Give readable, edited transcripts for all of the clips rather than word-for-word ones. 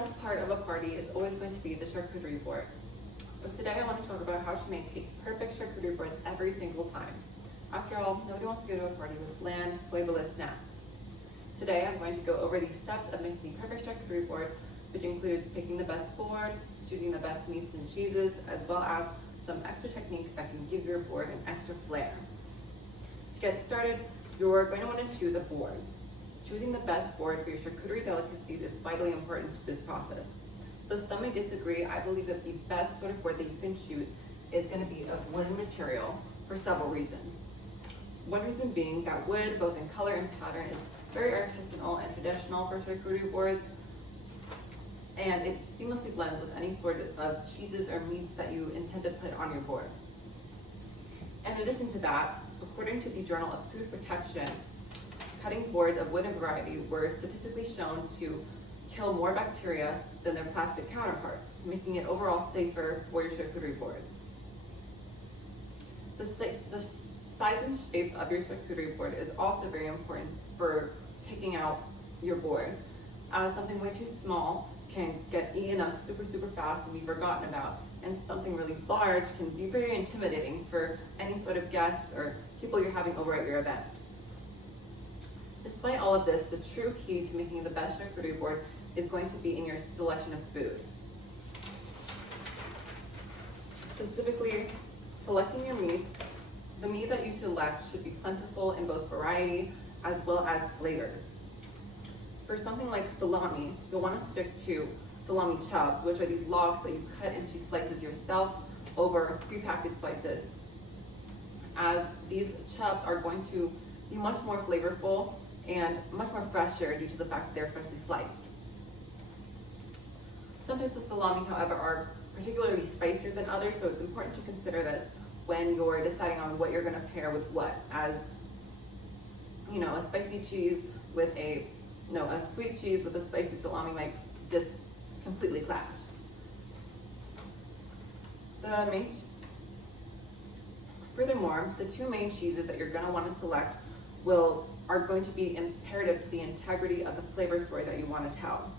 best part of a party is always going to be the charcuterie board. But today I want to talk about how to make a perfect charcuterie board every single time. After all, nobody wants to go to a party with bland, flavorless snacks. Today I'm going to go over these steps of making the perfect charcuterie board, which includes picking the best board, choosing the best meats and cheeses, as well as some extra techniques that can give your board an extra flair. To get started, you're going to want to choose a board. Choosing the best board for your charcuterie delicacies is vitally important to this process. Though some may disagree, I believe that the best sort of board that you can choose is going to be of wooden material for several reasons. One reason being that wood, both in color and pattern, is very artisanal and traditional for charcuterie boards, and it seamlessly blends with any sort of cheeses or meats that you intend to put on your board. In addition to that, according to the Journal of Food Protection, cutting boards of wooden variety were statistically shown to kill more bacteria than their plastic counterparts, making it overall safer for your charcuterie boards. The size and shape of your charcuterie board is also very important for picking out your board, as something way too small can get eaten up super fast and be forgotten about, and something really large can be very intimidating for any sort of guests or people you're having over at your event. Despite all of this, the true key to making the best charcuterie board is going to be in your selection of food. Specifically, selecting your meats. The meat that you select should be plentiful in both variety as well as flavors. For something like salami, you'll want to stick to salami chubs, which are these logs that you cut into slices yourself over prepackaged slices, as these chubs are going to be much more flavorful and much more fresher due to the fact that they're freshly sliced. Some types of salami, however, are particularly spicier than others, so it's important to consider this when you're deciding on what you're going to pair with what, as a spicy cheese with a sweet cheese with a spicy salami might just completely clash. Furthermore, the two main cheeses that you're going to want to select are going to be imperative to the integrity of the flavor story that you want to tell.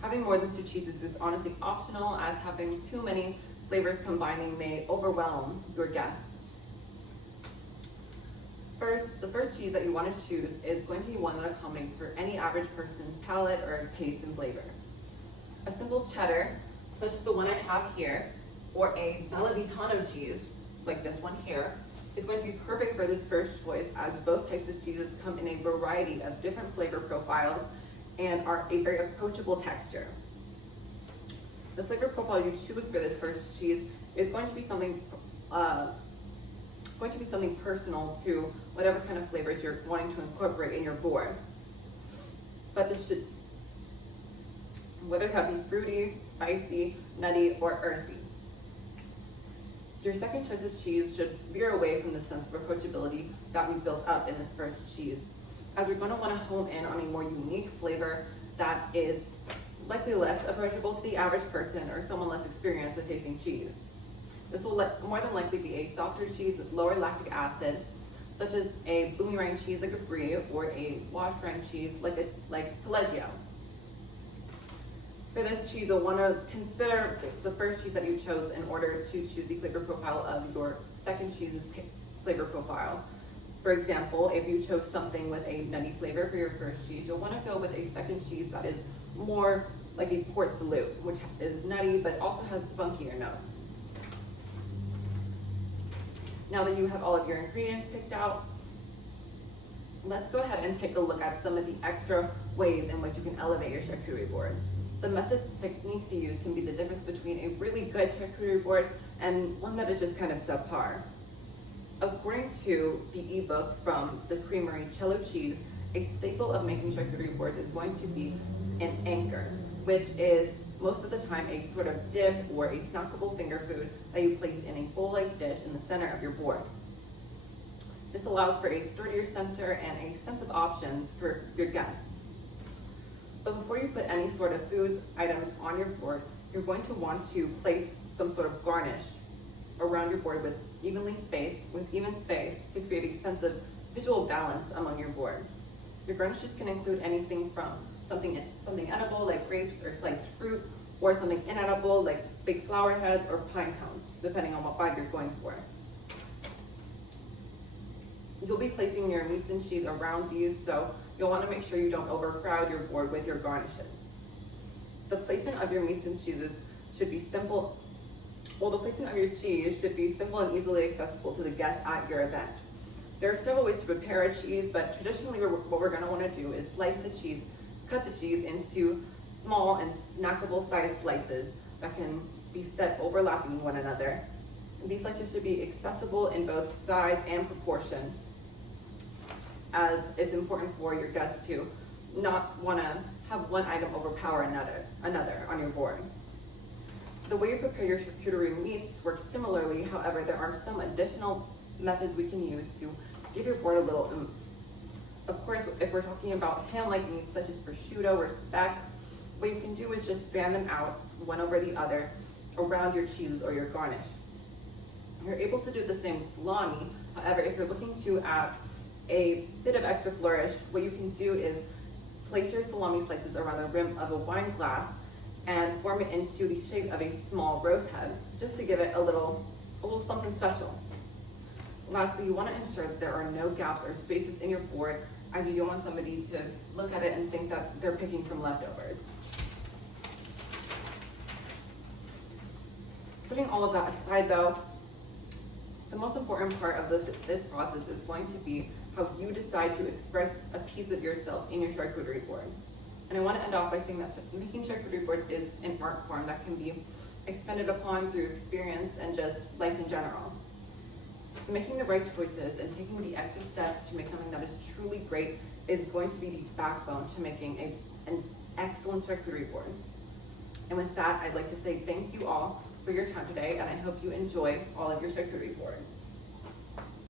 Having more than two cheeses is honestly optional, as having too many flavors combining may overwhelm your guests. The first cheese that you want to choose is going to be one that accommodates for any average person's palate or taste and flavor. A simple cheddar, such as the one I have here, or a Bella Vitano cheese, like this one here, is going to be perfect for this first choice, as both types of cheeses come in a variety of different flavor profiles and are a very approachable texture. The flavor profile you choose for this first cheese is going to be something personal to whatever kind of flavors you're wanting to incorporate in your board. But this should, whether that be fruity, spicy, nutty, or earthy. Your second choice of cheese should veer away from the sense of approachability that we built up in this first cheese, as we're going to want to hone in on a more unique flavor that is likely less approachable to the average person or someone less experienced with tasting cheese. This will more than likely be a softer cheese with lower lactic acid, such as a bloomy rind cheese like a brie, or a washed rind cheese like taleggio. For this cheese, you'll want to consider the first cheese that you chose in order to choose the flavor profile of your second cheese's flavor profile. For example, if you chose something with a nutty flavor for your first cheese, you'll want to go with a second cheese that is more like a Port Salut, which is nutty but also has funkier notes. Now that you have all of your ingredients picked out, let's go ahead and take a look at some of the extra ways in which you can elevate your charcuterie board. The methods and techniques you use can be the difference between a really good charcuterie board and one that is just kind of subpar. According to the ebook from the creamery Cello Cheese, a staple of making charcuterie boards is going to be an anchor, which is most of the time a sort of dip or a snackable finger food that you place in a bowl-like dish in the center of your board. This allows for a sturdier center and a sense of options for your guests. But before you put any sort of foods items on your board, you're going to want to place some sort of garnish around your board with even space to create a sense of visual balance among your board. Your garnishes can include anything from something edible like grapes or sliced fruit, or something inedible like fake flower heads or pine cones, depending on what vibe you're going for. You'll be placing your meats and cheese around these, so you'll want to make sure you don't overcrowd your board with your garnishes. The placement of your meats and cheeses should be simple. Well, the placement of your cheese should be simple and easily accessible to the guests at your event. There are several ways to prepare a cheese, but traditionally what we're going to want to do is slice the cheese, cut the cheese into small and snackable sized slices that can be set overlapping one another. These slices should be accessible in both size and proportion, as it's important for your guests to not want to have one item overpower another on your board. The way you prepare your charcuterie meats works similarly. However, there are some additional methods we can use to give your board a little oomph. Of course, if we're talking about ham-like meats such as prosciutto or speck, what you can do is just fan them out one over the other around your cheese or your garnish. You're able to do the same with salami. However, if you're looking to add a bit of extra flourish, what you can do is place your salami slices around the rim of a wine glass and form it into the shape of a small rose head, just to give it a little something special. Lastly, you want to ensure that there are no gaps or spaces in your board, as you don't want somebody to look at it and think that they're picking from leftovers. Putting all of that aside though, the most important part of this process is going to be how you decide to express a piece of yourself in your charcuterie board. And I want to end off by saying that making charcuterie boards is an art form that can be expanded upon through experience and just life in general. Making the right choices and taking the extra steps to make something that is truly great is going to be the backbone to making an excellent charcuterie board. And with that, I'd like to say thank you all for your time today, and I hope you enjoy all of your charcuterie boards.